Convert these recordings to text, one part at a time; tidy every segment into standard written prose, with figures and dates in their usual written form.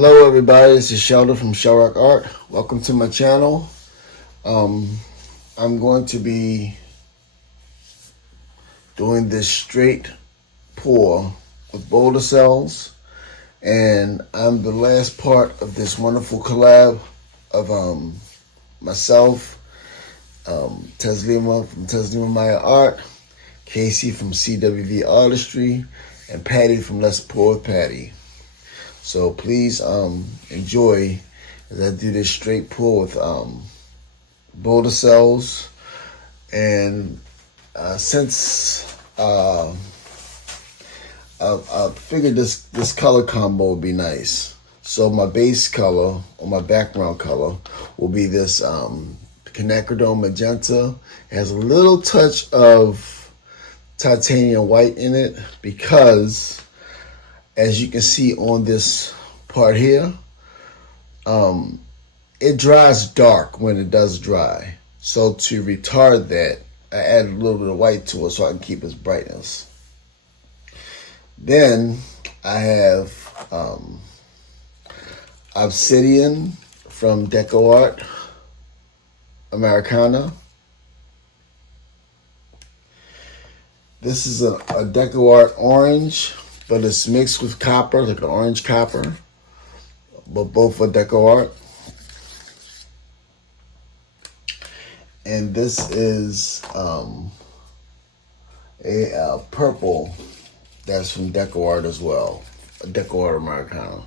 Hello, everybody. This is Sheldon from Shellrock Art. Welcome to my channel. Um, I'm going to be doing this straight pour with boulder cells, and I'm the last part of this wonderful collab of myself, Teslima from Teslima Maya Art, Casey from CWV Artistry, and Patty from Let's Pour with Patty. So please enjoy as I do this straight pour with boulder cells. And since I figured this color combo would be nice, so my base color or my background color will be this quinacridone magenta. It has a little touch of titanium white in it because, as you can see on this part here, it dries dark when it does dry. So to retard that, I added a little bit of white to it so I can keep its brightness. Then I have Obsidian from Deco Art Americana. This is a Deco Art orange, but it's mixed with copper, like an orange copper, but both are Deco Art. And this is a purple that's from Deco Art as well, a Deco Art Americana.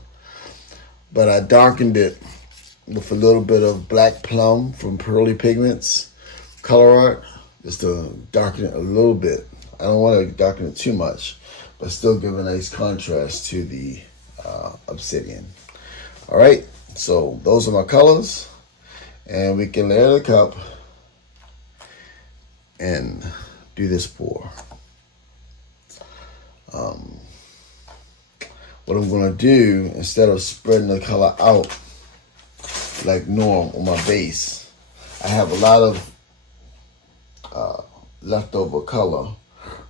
But I darkened it with a little bit of black plum from Pearly Pigments Color Art, just to darken it a little bit. I don't want to darken it too much, but still give a nice contrast to the Obsidian. All right, so those are my colors, and we can layer the cup and do this pour. What I'm going to do, instead of spreading the color out like norm on my base, I have a lot of leftover color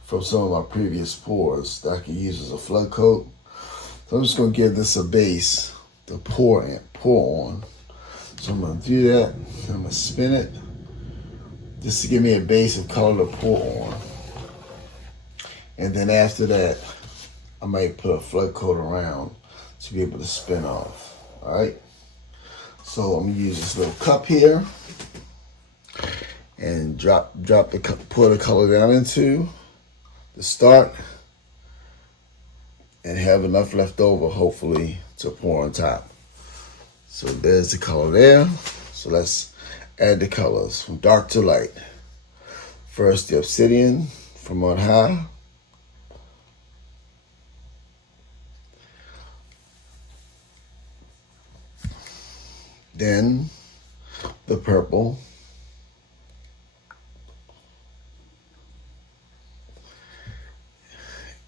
from some of my previous pours that I can use as a flood coat. So I'm just going to give this a base to pour on. So I'm going to do that. I'm going to spin it just to give me a base of color to pour on. And then after that, I might put a flood coat around to be able to spin off. All right. So I'm gonna use this little cup here and pour the color down into the start, and have enough left over, hopefully, to pour on top. So there's the color there. So let's add the colors from dark to light. First, the Obsidian from on high. Then the purple.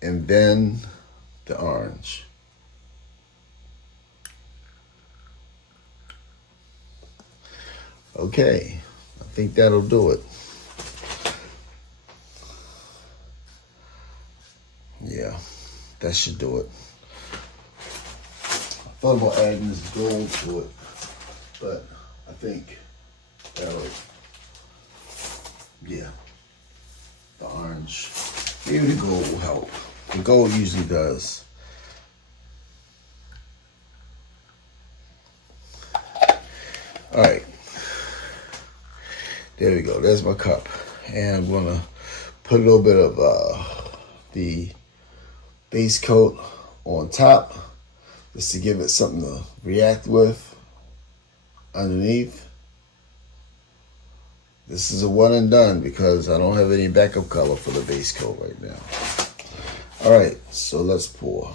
And then the orange. Okay, I think that'll do it. Yeah, that should do it. I thought about adding this gold to it, but I think that'll, yeah, the orange. Maybe the gold will help. The gold usually does. All right, there we go. There's my cup, and I'm gonna put a little bit of the base coat on top, just to give it something to react with underneath. This is a one and done because I don't have any backup color for the base coat right now. All right, so let's pour.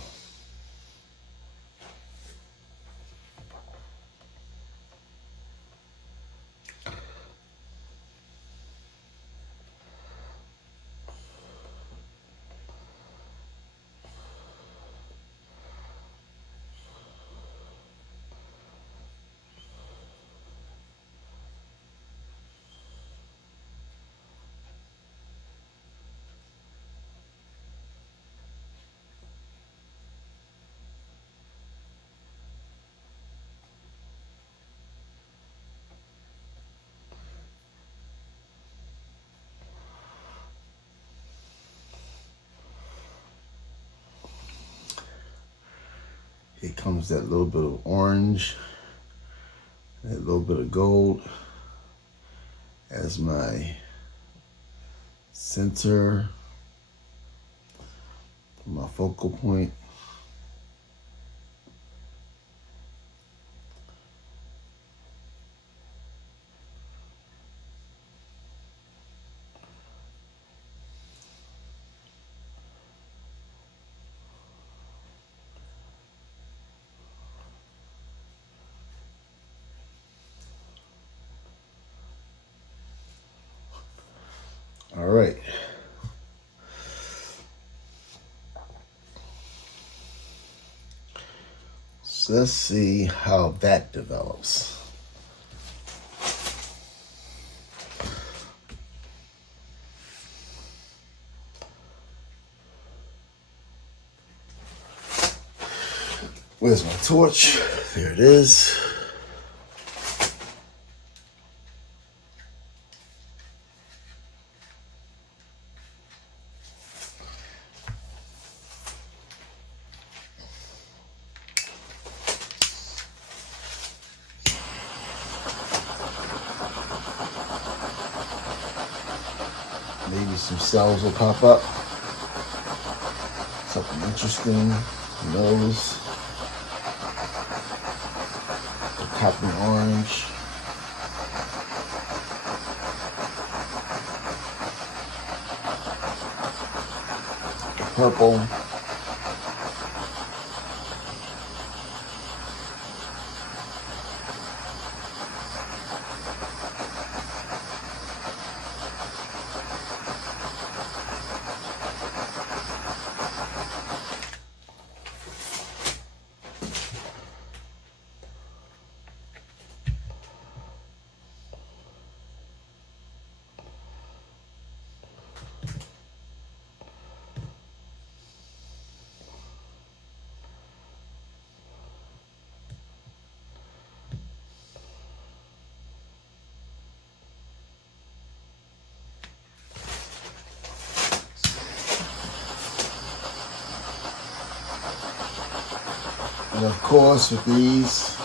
it comes that little bit of orange, that little bit of gold as my center, my focal point. All right. So let's see how that develops. Where's my torch? There it is. Maybe some cells will pop up. Something interesting. Who knows? The copper orange. The purple. And of course, with these,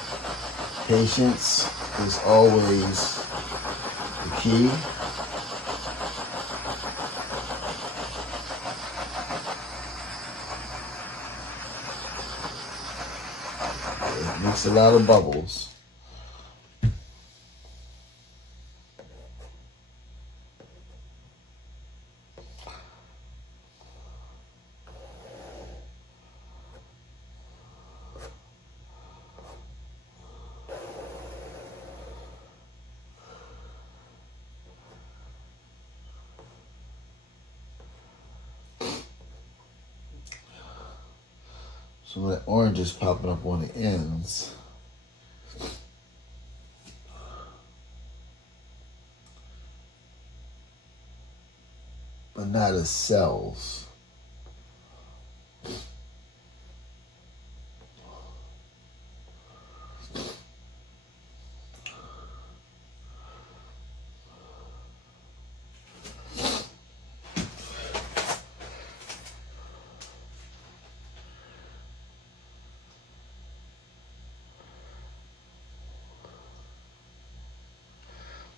patience is always the key. It makes a lot of bubbles. Some of that orange is popping up on the ends. But not as cells.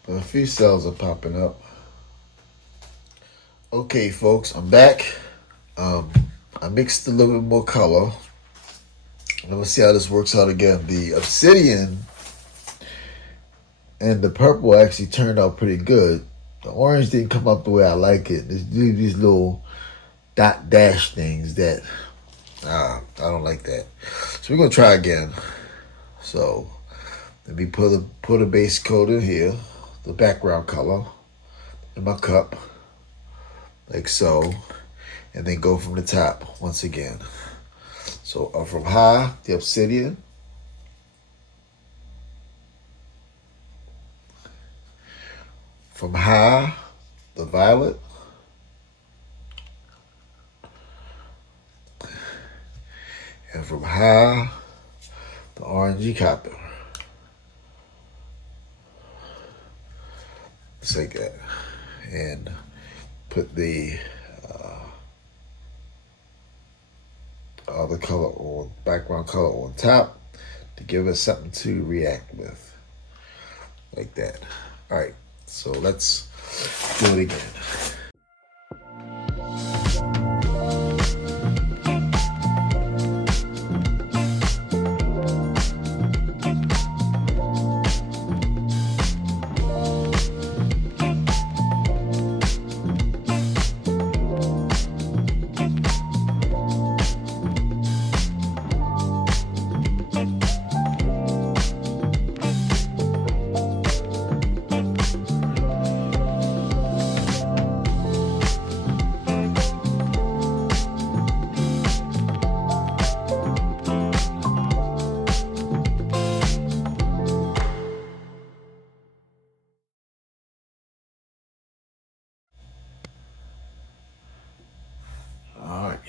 But a few cells are popping up. Okay, folks, I'm back. I mixed a little bit more color. Let's see how this works out again. The obsidian and the purple actually turned out pretty good. The orange didn't come out the way I like it. There's these little dot dash things that I don't like that. So we're gonna try again. So let me put a base coat in here, the background color in my cup, like so, and then go from the top once again. So from high, the obsidian. From high, the violet. And from high, the orangey copper. Just like that. And put the other color on background color on top to give us something to react with, like that. All right, so let's do it again. All right,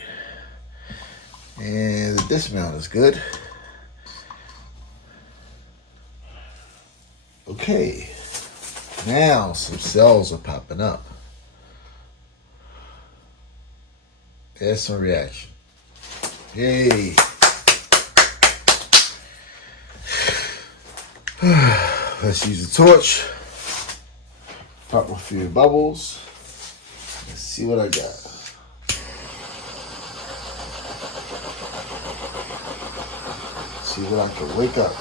and the dismount is good. Okay, now some cells are popping up. There's some reaction. Yay. Let's use the torch. Pop a few bubbles. Let's see what I got. See what I can wake up.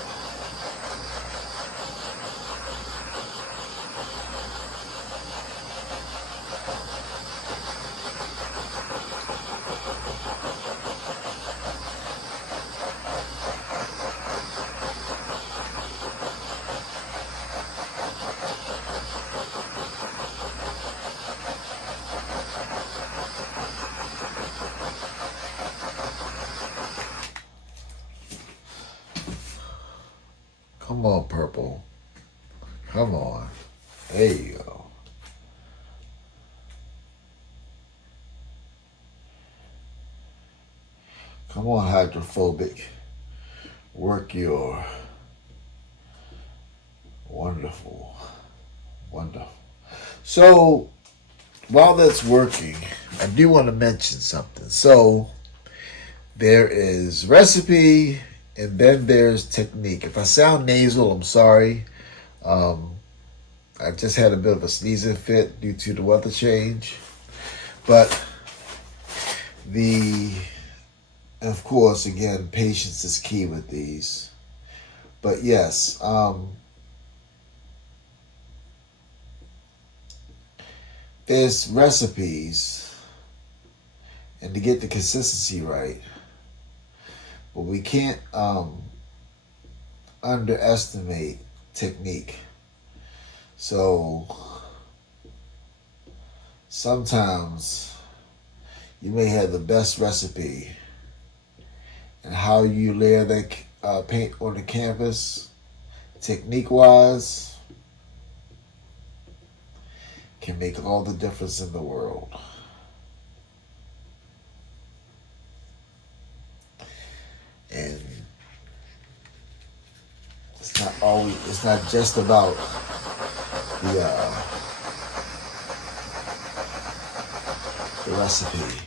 Come on, purple. Come on. There you go. Come on, hydrophobic. Work your wonderful, wonderful. So, while that's working, I do want to mention something. So, there is recipe and then there's technique. If I sound nasal, I'm sorry. I just had a bit of a sneezing fit due to the weather change. But of course, again, patience is key with these. But yes, there's recipes, and to get the consistency right, but we can't underestimate technique. So sometimes you may have the best recipe, and how you layer that paint on the canvas, technique-wise, can make all the difference in the world. And it's not just about the recipe.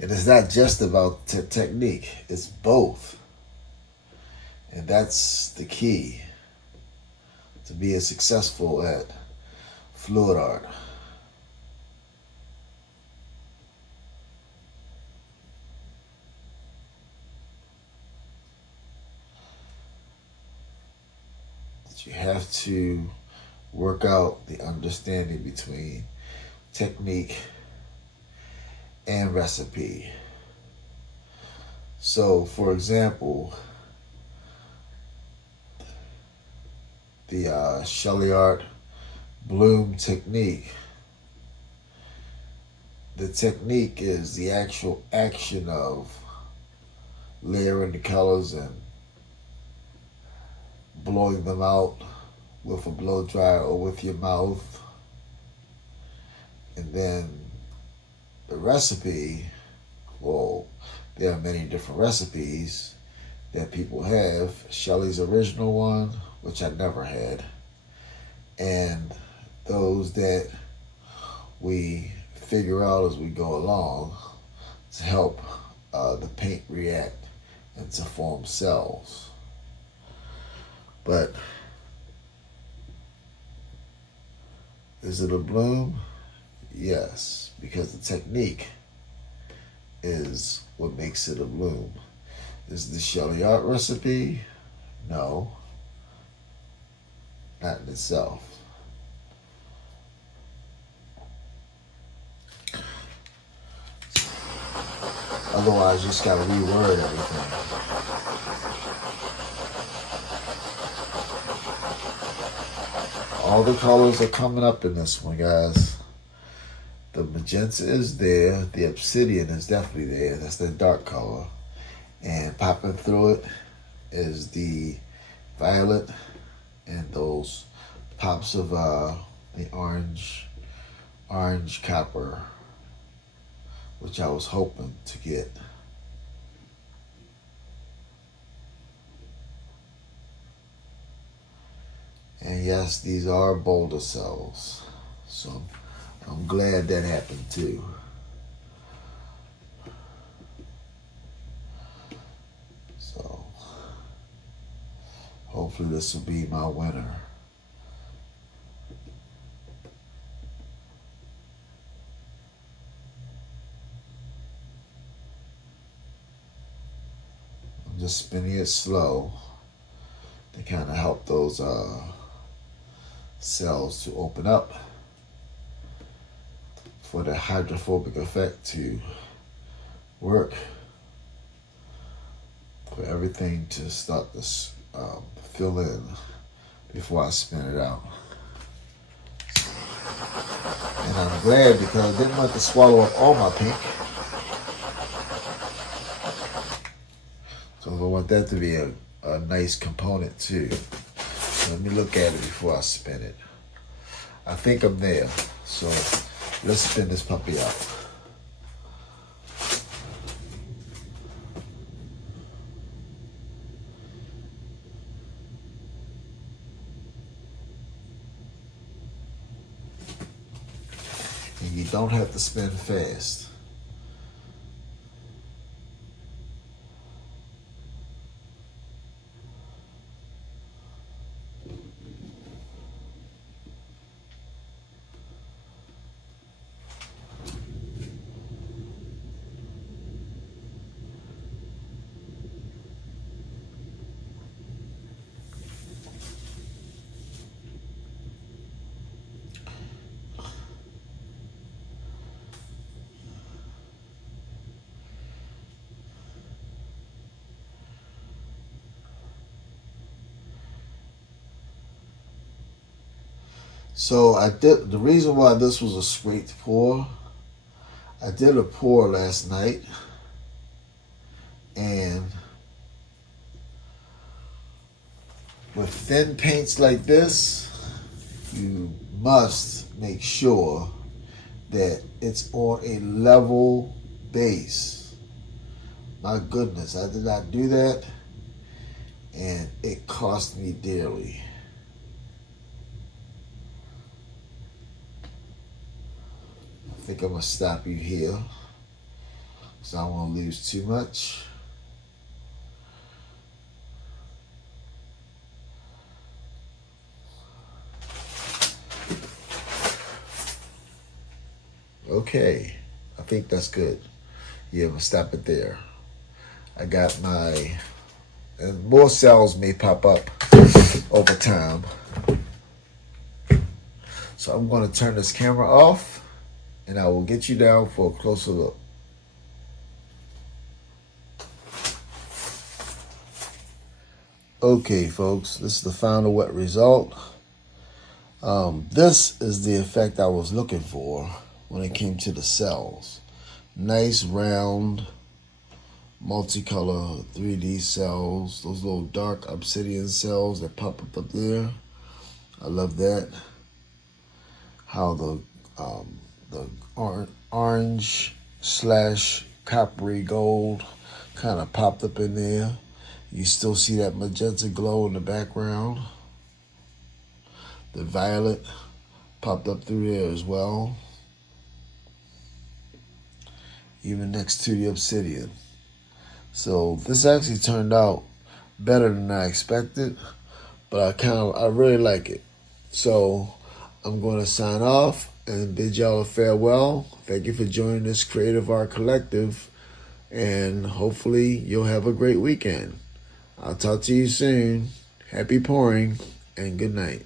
And it's not just about technique. It's both. And that's the key to being successful at fluid art. You have to work out the understanding between technique and recipe. So, for example, the Shelley Art Bloom technique. The technique is the actual action of layering the colors and blowing them out with a blow dryer or with your mouth. And then the recipe, well, there are many different recipes that people have. Shelley's original one, which I never had, and those that we figure out as we go along to help the paint react and to form cells. But is it a bloom? Yes, because the technique is what makes it a bloom. Is the Shelly Art recipe? No, not in itself. Otherwise, you just gotta reword everything. All the colors are coming up in this one, guys. The magenta is there. The obsidian is definitely there. That's the dark color. And popping through it is the violet and those pops of the orange copper, which I was hoping to get. And yes, these are boulder cells. So I'm glad that happened too. So hopefully this will be my winner. I'm just spinning it slow to kind of help those cells to open up for the hydrophobic effect to work, for everything to start to fill in before I spin it out. And I'm glad because I didn't want to swallow up all my pink. So I want that to be a nice component too. So let me look at it before I spin it. I think I'm there. So let's spin this puppy out. And you don't have to spin fast. So I did, the reason why this was a straight pour, I did a pour last night, and with thin paints like this, you must make sure that it's on a level base. My goodness, I did not do that, and it cost me dearly. I think I'm gonna stop you here, because I don't want to lose too much. Okay, I think that's good. Yeah, I'm gonna stop it there. I got my, and more cells may pop up over time. So I'm gonna turn this camera off, and I will get you down for a closer look. Okay, folks, this is the final wet result. This is the effect I was looking for when it came to the cells. Nice round multicolor 3D cells, those little dark obsidian cells that pop up there. I love that. How the orange slash coppery gold kind of popped up in there. You still see that magenta glow in the background. The violet popped up through there as well, even next to the obsidian. So this actually turned out better than I expected, but I really like it. So I'm going to sign off and bid y'all a farewell. Thank you for joining this Creative Art Collective, and hopefully you'll have a great weekend. I'll talk to you soon. Happy pouring and good night.